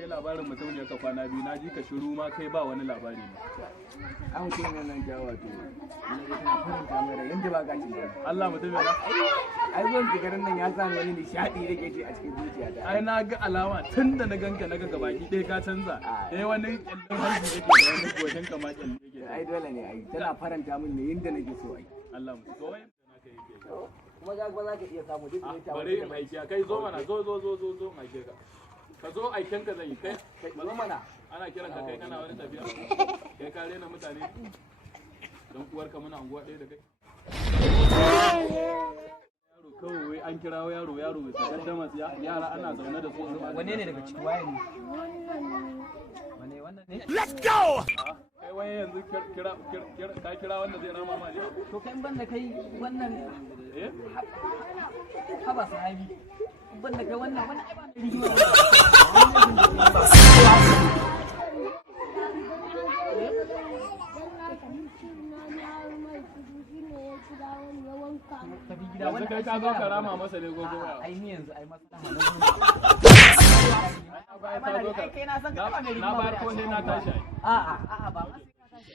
kai labarin mutum ne ka kwana biyu na ji ka shiru ma kai ba wani labari ne. An mutum nan ja wato. Ina ga tana faranta mai yanda ba ka ci. Allah mutum ya ai zuwan garin nan ya sa wani nishadi da ke ji a cikin zuciyata. ai na ga alama tun da na ganka na ga gabaki ɗaya ka canza. Wani kyallin hanci yake da wani goshin kama kyallin yake. Ai dole ne ai tana faranta min ne yanda nake so ai. Allah mutum to wai naka yake. Kuma ga ba za ka iya samu duk da yake. Bari in aike kai zo mana zo aike ka. Ka zo aiken ka zan yi kai zo mana. Ana kiran ka kai kana wani tafiya. Kai ka rena mutane. Don uwarka muna anguwa ɗaya da kai. Yaro kawai wai an kirawo yaro ta gaddama yara ana zaune da su. Wane ne daga ciki waye ne? Wane wannan ne? Let's go! Kai waye yanzu ka kira wanda zai rama ma ne? To kai ban da kai wannan haba sahabi. Ban da kai wannan ai ba ne rigima. Yanzu kai ka zo ka rama masa ne gogo ya. Ai ni yanzu ai matsala na bar ko sai na tashi. A'a ba ma sai ka tashi.